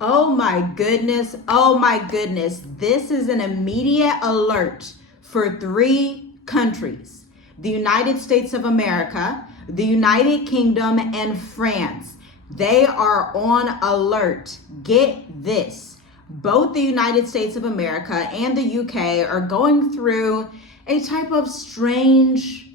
Oh my goodness. Oh my goodness. This is an immediate alert for three countries: the United States of America, the United Kingdom, and France. They are on alert. Get this. Both the United States of America and the UK are going through a type of strange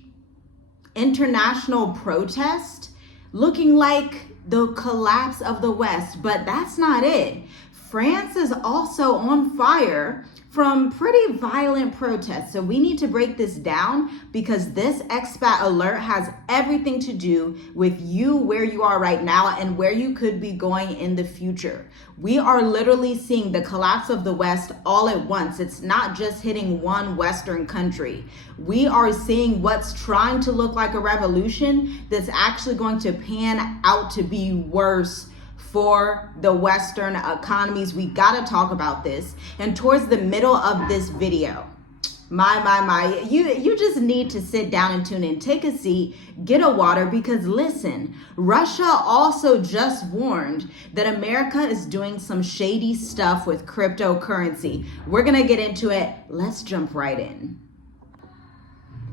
international protest, looking like the collapse of the West. But that's not it. France is also on fire from pretty violent protests. So we need to break this down because this expat alert has everything to do with you, where you are right now and where you could be going in the future. We are literally seeing the collapse of the West all at once. It's not just hitting one Western country. We are seeing what's trying to look like a revolution that's actually going to pan out to be worse for the Western economies. We gotta talk about this. And towards the middle of this video, you just need to sit down and tune in, take a seat, get a water, because listen, Russia also just warned that America is doing some shady stuff with cryptocurrency. We're gonna get into it. Let's jump right in.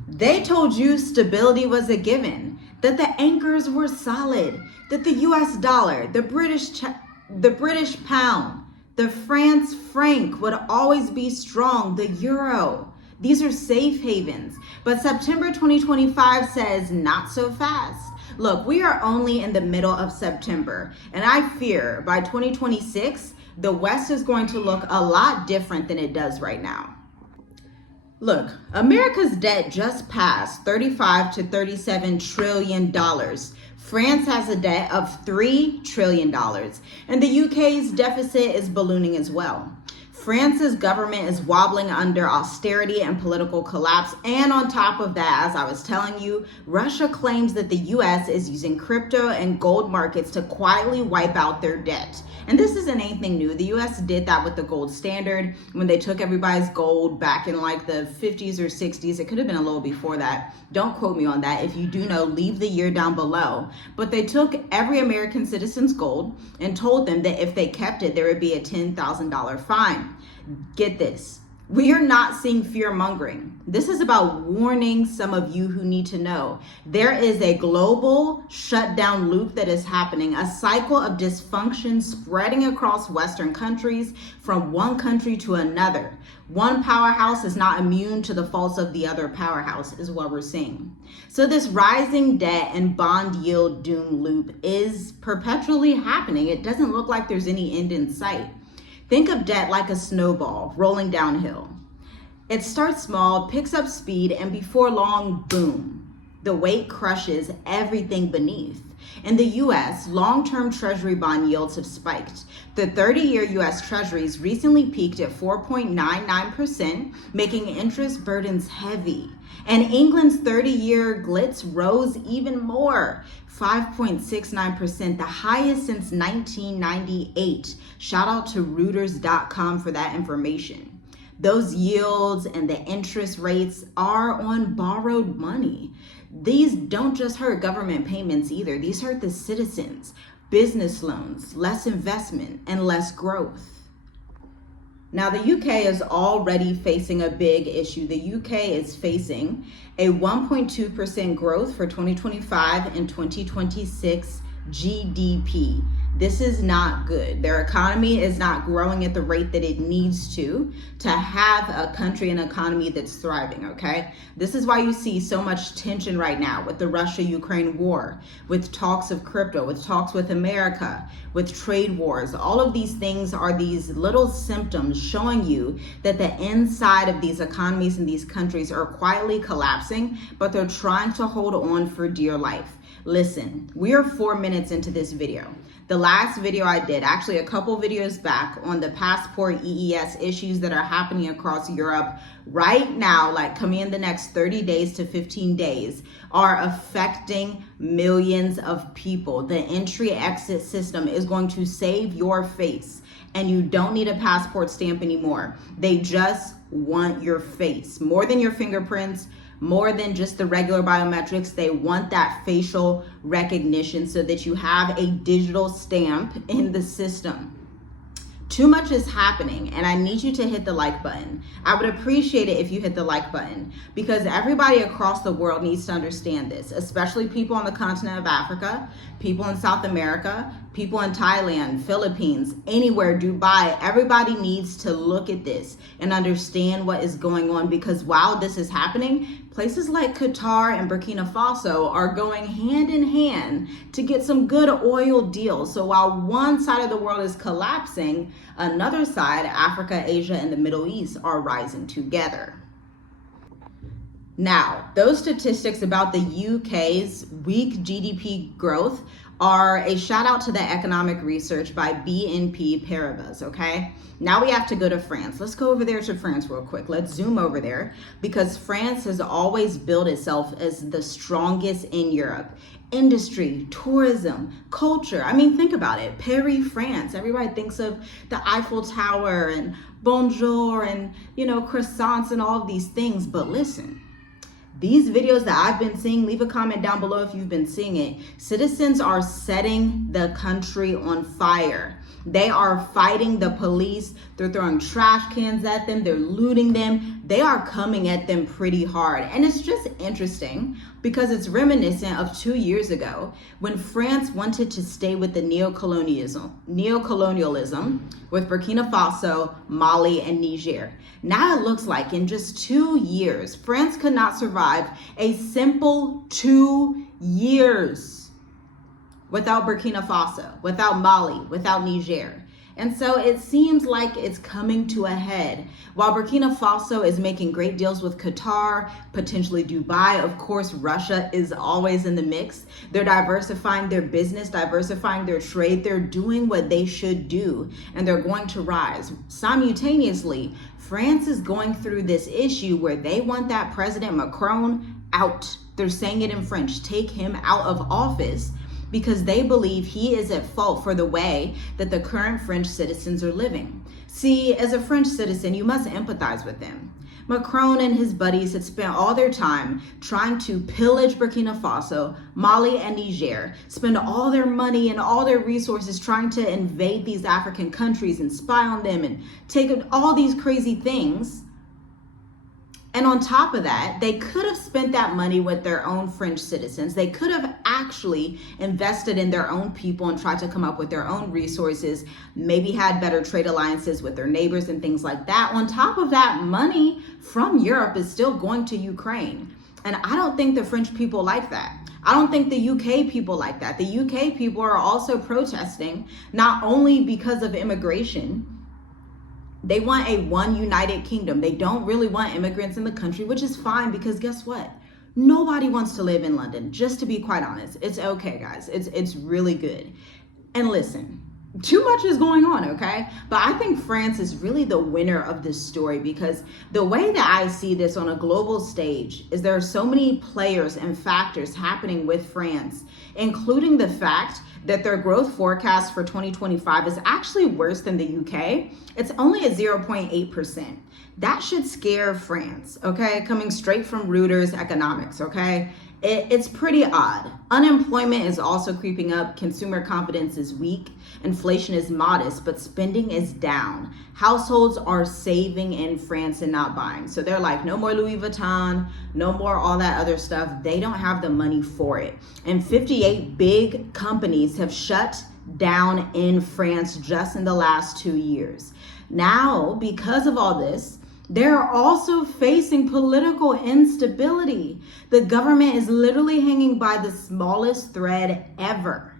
They told you stability was a given, that the anchors were solid, that the US dollar, the British pound, the France franc would always be strong, the euro. These are safe havens. But September 2025 says not so fast. Look, we are only in the middle of September, and I fear by 2026, the West is going to look a lot different than it does right now. Look, America's debt just passed $35 to $37 trillion. France has a debt of $3 trillion, and the UK's deficit is ballooning as well. France's government is wobbling under austerity and political collapse. And on top of that, as I was telling you, Russia claims that the US is using crypto and gold markets to quietly wipe out their debt. And this isn't anything new. The US did that with the gold standard when they took everybody's gold back in like the 50s or 60s. It could have been a little before that. Don't quote me on that. If you do know, leave the year down below. But they took every American citizen's gold and told them that if they kept it, there would be a $10,000 fine. Get this. We are not seeing fear mongering. This is about warning some of you who need to know. There is a global shutdown loop that is happening, a cycle of dysfunction spreading across Western countries from one country to another. One powerhouse is not immune to the faults of the other powerhouse, is what we're seeing. So this rising debt and bond yield doom loop is perpetually happening. It doesn't look like there's any end in sight. Think of debt like a snowball rolling downhill. It starts small, picks up speed, and before long, boom, the weight crushes everything beneath. In the US, long-term treasury bond yields have spiked. The 30-year US treasuries recently peaked at 4.99%, making interest burdens heavy. And England's 30-year glitz rose even more, 5.69%, the highest since 1998. Shout out to Reuters.com for that information. Those yields and the interest rates are on borrowed money. These don't just hurt government payments either. These hurt the citizens, business loans, less investment, and less growth. Now, the UK is already facing a big issue. The UK is facing a 1.2% growth for 2025 and 2026 GDP. This is not good. Their economy is not growing at the rate that it needs to have a country and economy that's thriving, okay? This is why you see so much tension right now with the Russia-Ukraine war, with talks of crypto, with talks with America, with trade wars. All of these things are these little symptoms showing you that the inside of these economies in these countries are quietly collapsing, but they're trying to hold on for dear life. Listen, we are 4 minutes into this video. The last video I did, actually a couple videos back, on the passport EES issues that are happening across Europe right now, like coming in the next 30 days to 15 days, are affecting millions of people. The entry-exit system is going to save your face, and you don't need a passport stamp anymore. They just want your face, more than your fingerprints, more than just the regular biometrics. They want that facial recognition so that you have a digital stamp in the system. Too much is happening, and I need you to hit the like button. I would appreciate it if you hit the like button, because everybody across the world needs to understand this, especially people on the continent of Africa, people in South America, people in Thailand, Philippines, anywhere, Dubai. Everybody needs to look at this and understand what is going on, because while this is happening, places like Qatar and Burkina Faso are going hand in hand to get some good oil deals. So while one side of the world is collapsing, another side, Africa, Asia, and the Middle East, are rising together. Now, those statistics about the UK's weak GDP growth are a shout out to the economic research by BNP Paribas, okay? Now we have to go to France. Let's go over there to France real quick. Let's zoom over there, because France has always built itself as the strongest in Europe. Industry, tourism, culture. I mean, think about it. Paris, France. Everybody thinks of the Eiffel Tower and bonjour and, croissants and all of these things. But listen, these videos that I've been seeing, leave a comment down below if you've been seeing it. Citizens are setting the country on fire. They are fighting the police. They're throwing trash cans at them. They're looting them. They are coming at them pretty hard. And it's just interesting because it's reminiscent of 2 years ago when France wanted to stay with the neocolonialism with Burkina Faso, Mali, and Niger. Now it looks like in just 2 years, France could not survive a simple 2 years without Burkina Faso, without Mali, without Niger. And so it seems like it's coming to a head. While Burkina Faso is making great deals with Qatar, potentially Dubai, of course, Russia is always in the mix. They're diversifying their business, diversifying their trade. They're doing what they should do, and they're going to rise. Simultaneously, France is going through this issue where they want that President Macron out. They're saying it in French, take him out of office, because they believe he is at fault for the way that the current French citizens are living. See, as a French citizen, you must empathize with them. Macron and his buddies had spent all their time trying to pillage Burkina Faso, Mali, and Niger, spend all their money and all their resources trying to invade these African countries and spy on them and take all these crazy things. And on top of that, they could have spent that money with their own French citizens. They could have actually invested in their own people and tried to come up with their own resources, maybe had better trade alliances with their neighbors and things like that. On top of that, money from Europe is still going to Ukraine. And I don't think the French people like that. I don't think the UK people like that. The UK people are also protesting, not only because of immigration. They want a one united kingdom. They don't really want immigrants in the country, which is fine, because guess what? Nobody wants to live in London, just to be quite honest. It's okay, guys. It's really good. And listen, too much is going on, okay? But I think France is really the winner of this story, because the way that I see this on a global stage is there are so many players and factors happening with France, including the fact that their growth forecast for 2025 is actually worse than the UK. It's only at 0.8%. That should scare France, okay? Coming straight from Reuters economics, okay? It's pretty odd. Unemployment is also creeping up. Consumer confidence is weak. Inflation is modest, but spending is down. Households are saving in France and not buying. So they're like, no more Louis Vuitton, no more all that other stuff. They don't have the money for it. And 58 big companies have shut down in France just in the last 2 years. Now, because of all this, they're also facing political instability. The government is literally hanging by the smallest thread ever.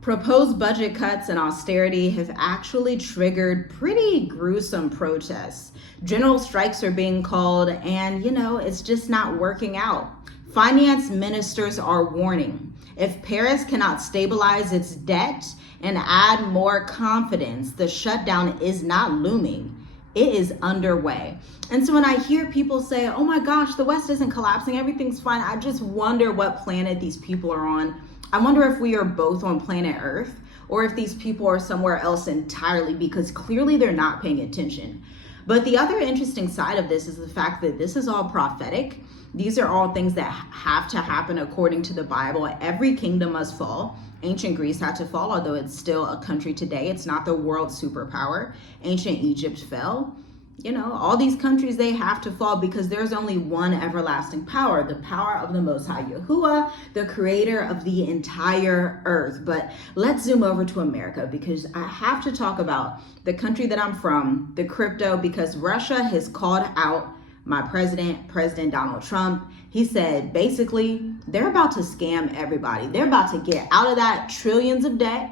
Proposed budget cuts and austerity have actually triggered pretty gruesome protests. General strikes are being called, and it's just not working out. Finance ministers are warning, if Paris cannot stabilize its debt and add more confidence, the shutdown is not looming. It is underway. And so when I hear people say, oh my gosh, the West isn't collapsing, everything's fine, I just wonder what planet these people are on. I wonder if we are both on planet Earth, or if these people are somewhere else entirely, because clearly they're not paying attention. But the other interesting side of this is the fact that this is all prophetic. These are all things that have to happen according to the Bible. Every kingdom must fall. Ancient Greece had to fall, although it's still a country today. It's not the world superpower. Ancient Egypt fell. You know, all these countries, they have to fall because there's only one everlasting power, the power of the Most High Yahuwah, the creator of the entire earth. But let's zoom over to America because I have to talk about the country that I'm from, the crypto, because Russia has called out my President Donald Trump. He said, basically, they're about to scam everybody. They're about to get out of that trillions of debt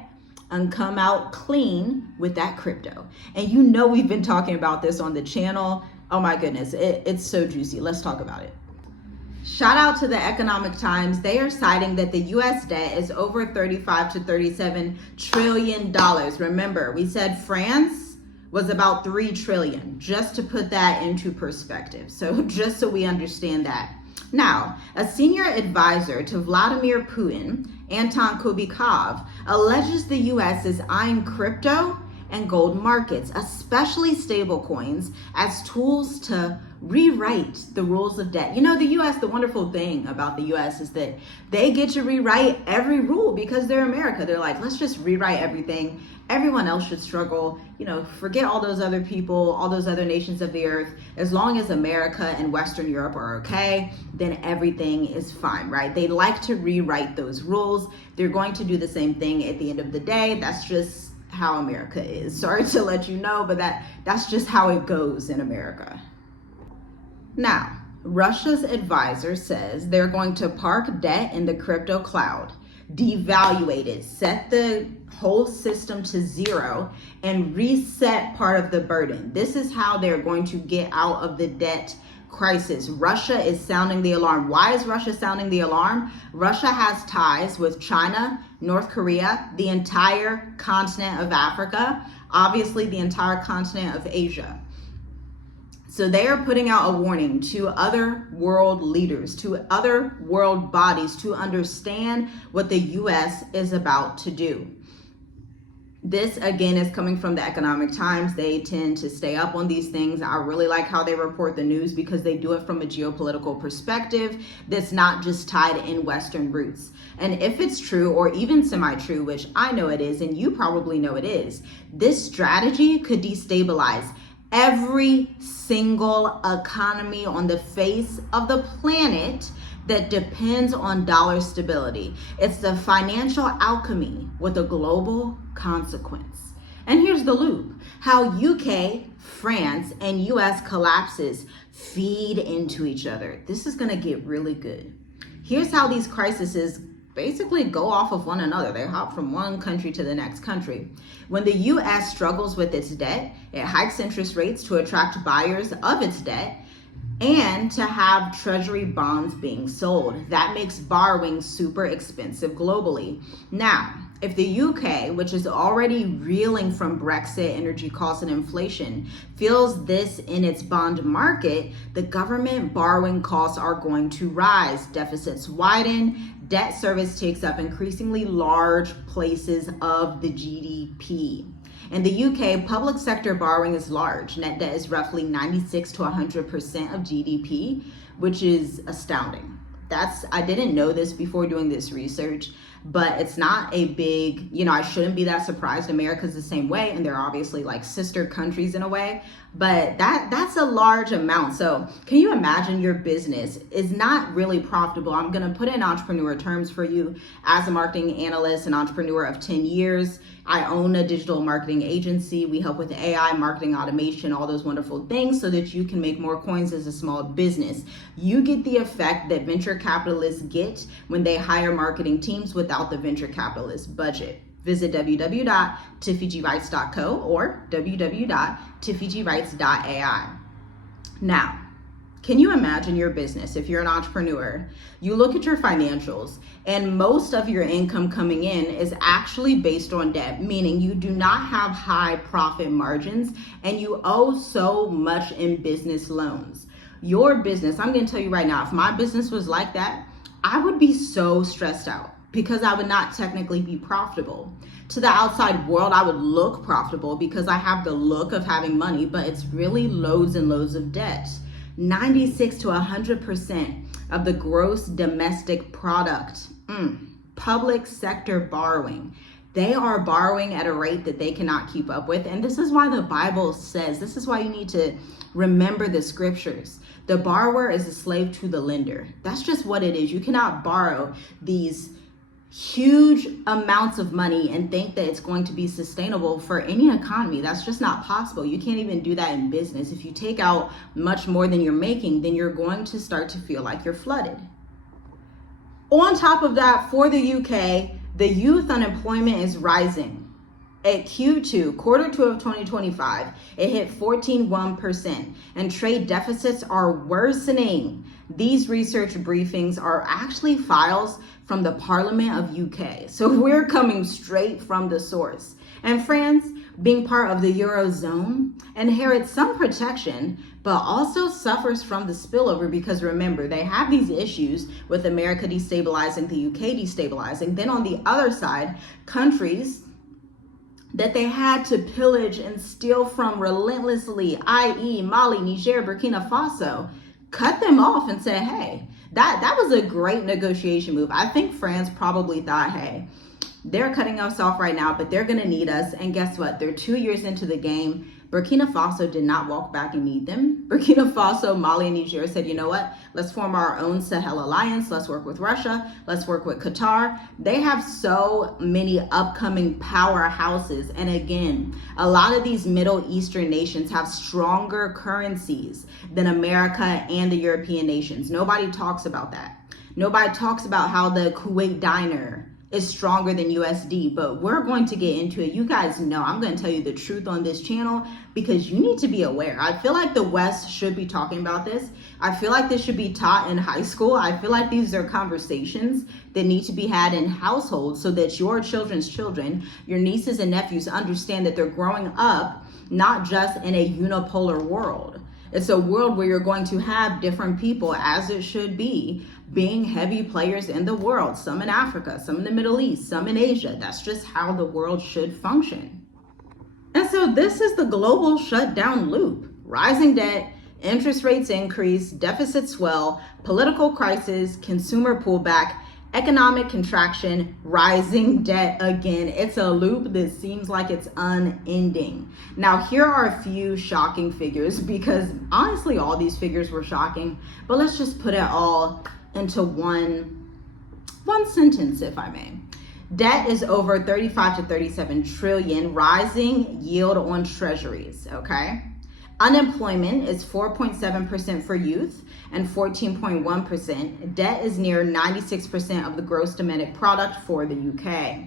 and come out clean with that crypto. And you know we've been talking about this on the channel. Oh my goodness, it's so juicy. Let's talk about it. Shout out to the Economic Times. They are citing that the US debt is over $35 to $37 trillion. Remember, we said France was about 3 trillion, just to put that into perspective. So just so we understand that. Now, a senior advisor to Vladimir Putin, Anton Kubikov, alleges the US is eyeing crypto and gold markets, especially stablecoins, as tools to rewrite the rules of debt. You know, the US, the wonderful thing about the US is that they get to rewrite every rule because they're America. They're like, let's just rewrite everything. Everyone else should struggle. You know, forget all those other people, all those other nations of the earth. As long as America and Western Europe are okay, then everything is fine, right? They like to rewrite those rules. They're going to do the same thing at the end of the day. That's just how America is. Sorry to let you know, but that's just how it goes in America. Now, Russia's advisor says they're going to park debt in the crypto cloud, devaluate it, set the whole system to zero, and reset part of the burden. This is how they're going to get out of the debt crisis. Russia is sounding the alarm. Why is Russia sounding the alarm? Russia has ties with China, North Korea, the entire continent of Africa, obviously the entire continent of Asia. So they are putting out a warning to other world leaders, to other world bodies to understand what the US is about to do. This, again, is coming from the Economic Times. They tend to stay up on these things. I really like how they report the news because they do it from a geopolitical perspective that's not just tied in Western roots. And if it's true or even semi-true, which I know it is, and you probably know it is, this strategy could destabilize every single economy on the face of the planet that depends on dollar stability. It's the financial alchemy with a global consequence. And here's the loop. How UK, France, and US collapses feed into each other. This is gonna get really good. Here's how these crises basically go off of one another. They hop from one country to the next country. When the US struggles with its debt, it hikes interest rates to attract buyers of its debt and to have treasury bonds being sold. That makes borrowing super expensive globally. Now, if the UK, which is already reeling from Brexit, energy costs, and inflation, feels this in its bond market, the government borrowing costs are going to rise. Deficits widen. Debt service takes up increasingly large places of the GDP. In the UK, public sector borrowing is large. Net debt is roughly 96 to 100% of GDP, which is astounding. I didn't know this before doing this research, but it's not a big, I shouldn't be that surprised. America's the same way, and they're obviously like sister countries in a way, but that's a large amount. So can you imagine your business is not really profitable? I'm gonna put in entrepreneur terms for you. As a marketing analyst and entrepreneur of 10 years, I own a digital marketing agency. We help with AI, marketing automation, all those wonderful things so that you can make more coins as a small business. You get the effect that venture capitalists get when they hire marketing teams without the venture capitalist budget. Visit www.tiffygrights.co or www.tiffygrights.ai. Now, can you imagine your business if you're an entrepreneur? You look at your financials and most of your income coming in is actually based on debt, meaning you do not have high profit margins and you owe so much in business loans. Your business, I'm going to tell you right now, if my business was like that, I would be so stressed out because I would not technically be profitable. To the outside world, I would look profitable because I have the look of having money, but it's really loads and loads of debt. 96 to 100% of the gross domestic product. Public sector borrowing. They are borrowing at a rate that they cannot keep up with. And this is why the Bible says, this is why you need to remember the scriptures. The borrower is a slave to the lender. That's just what it is. You cannot borrow these huge amounts of money and think that it's going to be sustainable for any economy. That's just not possible. You can't even do that in business. If you take out much more than you're making, then you're going to start to feel like you're flooded. On top of that, for the UK, the youth unemployment is rising. At Q2, quarter two of 2025, it hit 14.1%, and trade deficits are worsening. These research briefings are actually files from the Parliament of UK. So we're coming straight from the source. And France, being part of the Eurozone, inherits some protection, but also suffers from the spillover because remember, they have these issues with America destabilizing, the UK destabilizing. Then on the other side, countries that they had to pillage and steal from relentlessly, i.e. Mali, Niger, Burkina Faso, cut them off and said, hey, that was a great negotiation move. I think France probably thought, hey, they're cutting us off right now, but they're going to need us. And guess what? They're 2 years into the game. Burkina Faso did not walk back and need them. Burkina Faso, Mali, and Niger said, you know what? Let's form our own Sahel alliance. Let's work with Russia. Let's work with Qatar. They have so many upcoming powerhouses. And again, a lot of these Middle Eastern nations have stronger currencies than America and the European nations. Nobody talks about that. Nobody talks about how the Kuwait dinar is stronger than USD, but we're going to get into it. You guys know I'm going to tell you the truth on this channel because you need to be aware. I feel like the West should be talking about this. I feel like this should be taught in high school. I feel like these are conversations that need to be had in households so that your children's children, your nieces and nephews understand that they're growing up not just in a unipolar world. It's a world where you're going to have different people, as it should be, being heavy players in the world, some in Africa, some in the Middle East, some in Asia. That's just how the world should function. And so this is the global shutdown loop. Rising debt, interest rates increase, deficits swell, political crisis, consumer pullback, economic contraction, rising debt again. It's a loop that seems like it's unending. Now, here are a few shocking figures because honestly, all these figures were shocking, but let's just put it all into one sentence, if I may. Debt is over 35 to 37 trillion, rising yield on treasuries, okay? Unemployment is 4.7% for youth and 14.1%. Debt is near 96% of the gross domestic product for the UK.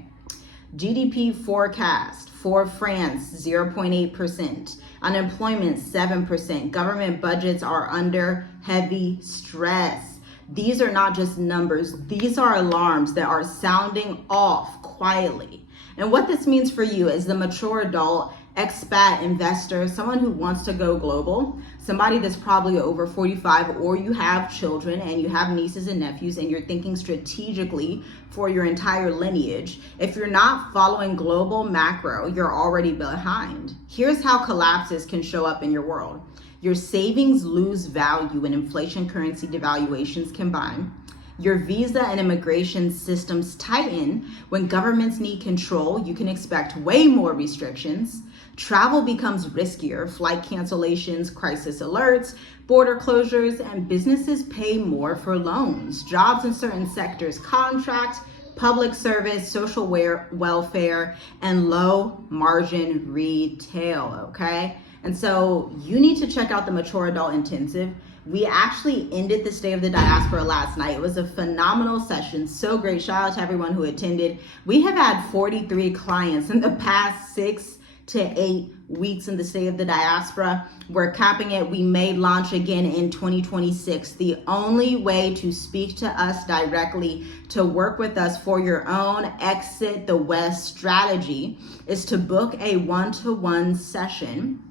GDP forecast for France, 0.8%. Unemployment, 7%. Government budgets are under heavy stress. These are not just numbers. These are alarms that are sounding off quietly. And what this means for you as the mature adult, expat investor, someone who wants to go global, somebody that's probably over 45, or you have children and you have nieces and nephews and you're thinking strategically for your entire lineage. If you're not following global macro, you're already behind. Here's how collapses can show up in your world. Your savings lose value when inflation, currency devaluations combine. Your visa and immigration systems tighten. When governments need control, you can expect way more restrictions. Travel becomes riskier, flight cancellations, crisis alerts, border closures, and businesses pay more for loans. Jobs in certain sectors contract, public service, social welfare, and low margin retail, okay? And so you need to check out the Mature Adult Intensive. We actually ended the State of the Diaspora last night. It was a phenomenal session, so great. Shout out to everyone who attended. We have had 43 clients in the past 6 to 8 weeks in the State of the Diaspora. We're capping it. We may launch again in 2026. The only way to speak to us directly, to work with us for your own Exit the West strategy, is to book a one-to-one session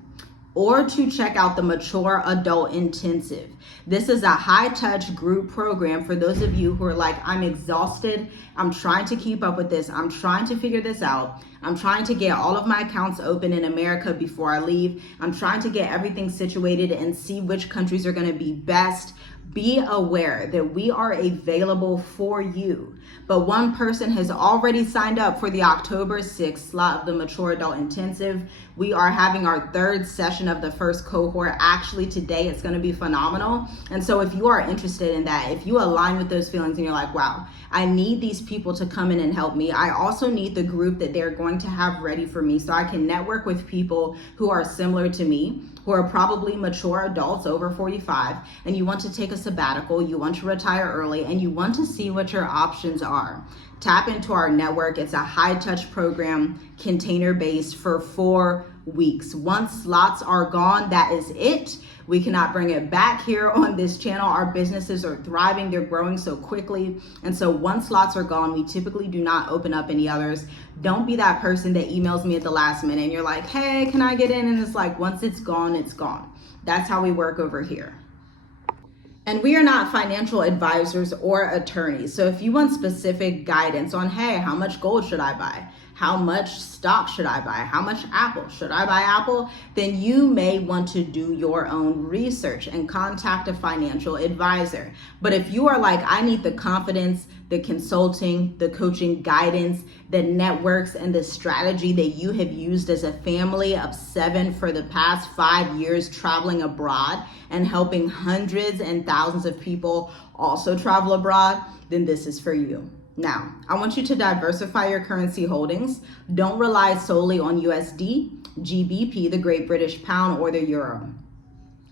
or to check out the Mature Adult Intensive. This is a high-touch group program for those of you who are like, I'm exhausted, I'm trying to keep up with this, I'm trying to figure this out, I'm trying to get all of my accounts open in America before I leave, I'm trying to get everything situated and see which countries are gonna be best, be aware that we are available for you. But one person has already signed up for the October 6th slot of the Mature Adult Intensive. We are having our third session of the first cohort. Actually, today it's going to be phenomenal. And so if you are interested in that, if you align with those feelings and you're like, wow, I need these people to come in and help me. I also need the group that they're going to have ready for me so I can network with people who are similar to me, who are probably mature adults over 45, and you want to take a sabbatical, you want to retire early, and you want to see what your options are. Tap into our network. It's a high-touch program, container-based, for 4 weeks. Once slots are gone, that is it. We cannot bring it back here on this channel. Our businesses are thriving. They're growing so quickly. And so once slots are gone, we typically do not open up any others. Don't be that person that emails me at the last minute and you're like, hey, can I get in? And it's like, once it's gone, it's gone. That's how we work over here. And we are not financial advisors or attorneys. So if you want specific guidance on, hey, how much gold should I buy? How much stock should I buy? How much Apple? Should I buy Apple? Then you may want to do your own research and contact a financial advisor. But if you are like, I need the confidence, the consulting, the coaching guidance, the networks, and the strategy that you have used as a family of 7 for the past 5 years traveling abroad and helping hundreds and thousands of people also travel abroad, then this is for you. Now, I want you to diversify your currency holdings. Don't rely solely on USD, GBP, the Great British Pound, or the Euro.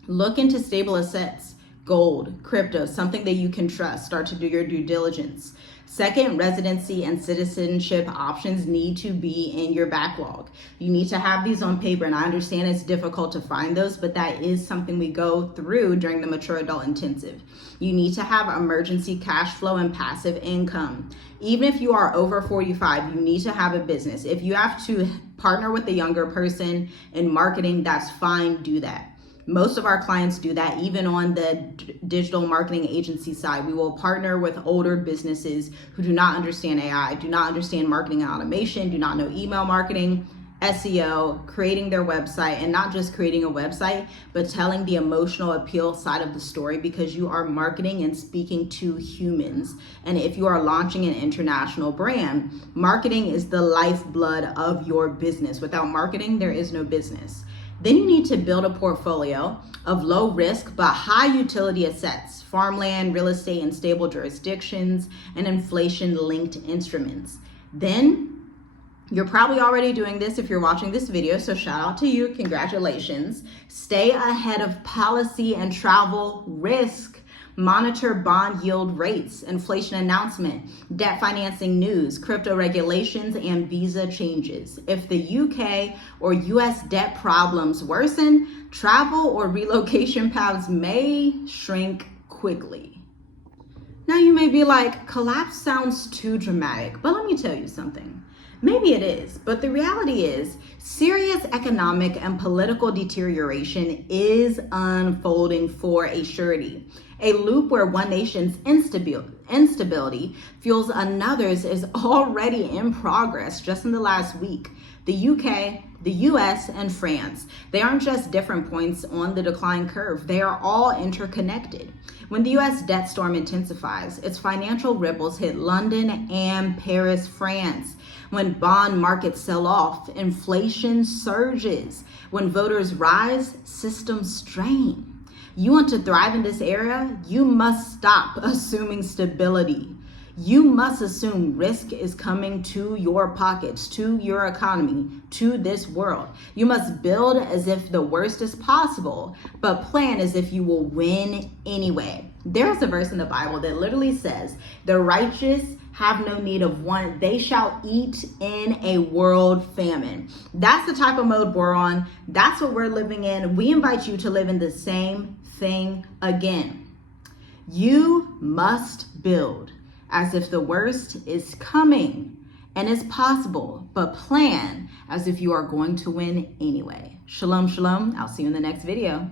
Look into stable assets, gold, crypto, something that you can trust. Start to do your due diligence. Second, residency and citizenship options need to be in your backlog. You need to have these on paper, and I understand it's difficult to find those, but that is something we go through during the Mature Adult Intensive. You need to have emergency cash flow and passive income. Even if you are over 45, you need to have a business. If you have to partner with a younger person in marketing, that's fine, do that. Most of our clients do that. Even on the digital marketing agency side, we will partner with older businesses who do not understand AI, do not understand marketing and automation, do not know email marketing, SEO, creating their website, and not just creating a website, but telling the emotional appeal side of the story, because you are marketing and speaking to humans. And if you are launching an international brand, marketing is the lifeblood of your business. Without marketing, there is no business. Then you need to build a portfolio of low risk but high utility assets, farmland, real estate in stable jurisdictions, and inflation linked instruments. Then you're probably already doing this if you're watching this video, so shout out to you, congratulations. Stay ahead of policy and travel risk. Monitor bond yield rates, inflation announcement, debt financing news, crypto regulations, and visa changes. If the UK or US debt problems worsen, travel or relocation paths may shrink quickly. Now you may be like, collapse sounds too dramatic, but let me tell you something. Maybe it is, but the reality is serious economic and political deterioration is unfolding for a surety. A loop where one nation's instability fuels another's is already in progress just in the last week. The UK, the US, and France, they aren't just different points on the decline curve. They are all interconnected. When the US debt storm intensifies, its financial ripples hit London and Paris, France. When bond markets sell off, inflation surges. When voters rise, systems strain. You want to thrive in this area, you must stop assuming stability. You must assume risk is coming to your pockets, to your economy, to this world. You must build as if the worst is possible, but plan as if you will win anyway. There's a verse in the Bible that literally says, the righteous have no need of want, they shall eat in a world famine. That's the type of mode we're on. That's what we're living in. We invite you to live in the same thing again. You must build as if the worst is coming and is possible, but plan as if you are going to win anyway. Shalom, shalom. I'll see you in the next video.